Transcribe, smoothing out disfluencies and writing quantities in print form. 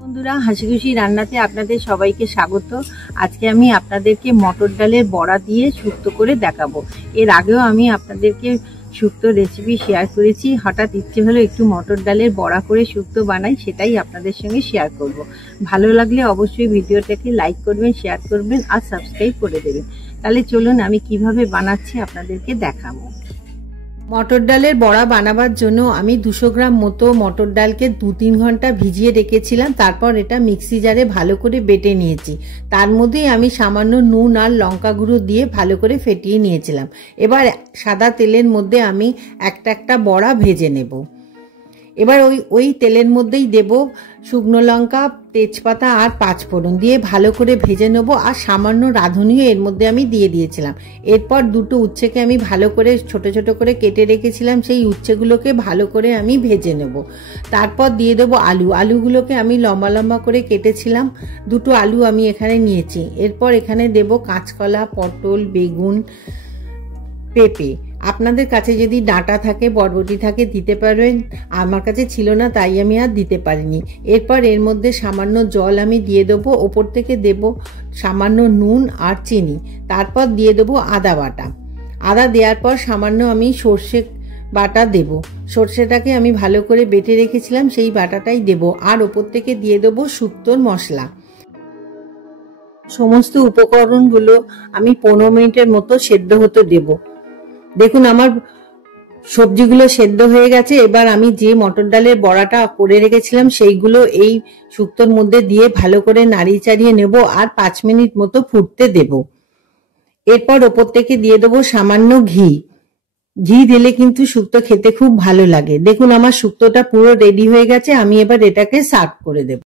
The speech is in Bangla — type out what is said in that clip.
বন্ধুরা, হাসিখুশি রান্নাতে আপনাদের সবাইকে স্বাগত। আজকে আমি আপনাদেরকে মটর ডালের বড়া দিয়ে শুক্তো করে দেখাবো। এর আগেও আমি আপনাদেরকে শুক্তো রেসিপি শেয়ার করেছি। হঠাৎ ইচ্ছে হলো একটু মটর ডালের বড়া করে শুক্তো বানাই, সেটাই আপনাদের সঙ্গে শেয়ার করব। ভালো লাগলে অবশ্যই ভিডিওটাকে লাইক করবেন, শেয়ার করবেন আর সাবস্ক্রাইব করে দেবেন। তাহলে চলুন আমি কিভাবে বানাচ্ছি আপনাদেরকে দেখাবো। মটর ডালের বড়া বানাবার জন্য আমি 200 গ্রাম মতো মটর ডালকে 2-3 ঘন্টা ভিজিয়ে রেখেছিলাম। তারপর এটা মিক্সি জারে ভালো করে বেটে নিয়েছি। তার মধ্যেই আমি সামান্য নুন আর লঙ্কা গুঁড়ো দিয়ে ভালো করে ফেটিয়ে নিয়েছিলাম। এবার সাদা তেলের মধ্যে আমি একটা বড়া ভেজে নেব। এবার ওই তেলের মধ্যেই দেব শুকনো লঙ্কা, তেজপাতা আর পাঁচফোড়ন দিয়ে ভালো করে ভেজে নেব। আর সামান্য রাঁধুনিও এর মধ্যে আমি দিয়ে দিয়েছিলাম। এরপর দুটো উচ্ছেকে আমি ভালো করে ছোট ছোট করে কেটে রেখেছিলাম, সেই উচ্ছেগুলোকে ভালো করে আমি ভেজে নেব। তারপর দিয়ে দেবো আলুগুলোকে আমি লম্বা লম্বা করে কেটেছিলাম। দুটো আলু আমি এখানে নিয়েছি। এরপর এখানে দেব কাঁচকলা, পটল, বেগুন, পেঁপে। আপনাদের কাছে যদি ডাঁটা থাকে, বরবটি থাকে দিতে পারবেন। আমার কাছে ছিল না, তাই আমি আর দিতে পারিনি। এরপর এর মধ্যে সামান্য জল আমি দিয়ে দেবো। ওপর থেকে দেব সামান্য নুন আর চিনি। তারপর দিয়ে দেবো আদা বাটা। আদা দেওয়ার পর সামান্য আমি সর্ষে বাটা দেব। সর্ষেটাকে আমি ভালো করে বেটে রেখেছিলাম, সেই বাটাটাই দেব। আর ওপর থেকে দিয়ে দেবো শুক্তোর মশলা। সমস্ত উপকরণগুলো আমি 15 মিনিটের মতো সেদ্ধ হতে দেব। দেখুন আমার সবজিগুলো সেদ্ধ হয়ে গেছে। এবার আমি যে মটর ডালের বড়াটা করে রেখেছিলাম সেইগুলো এই শুক্তোর মধ্যে দিয়ে ভালো করে নাড়িয়ে চাড়িয়ে নেব আর 5 মিনিট মতো ফুটতে দেব। এরপর ওপর থেকে দিয়ে দেবো সামান্য ঘি দিলে কিন্তু শুক্তো খেতে খুব ভালো লাগে। দেখুন আমার শুক্তোটা পুরো রেডি হয়ে গেছে। আমি এবার এটাকে সার্ভ করে দেব।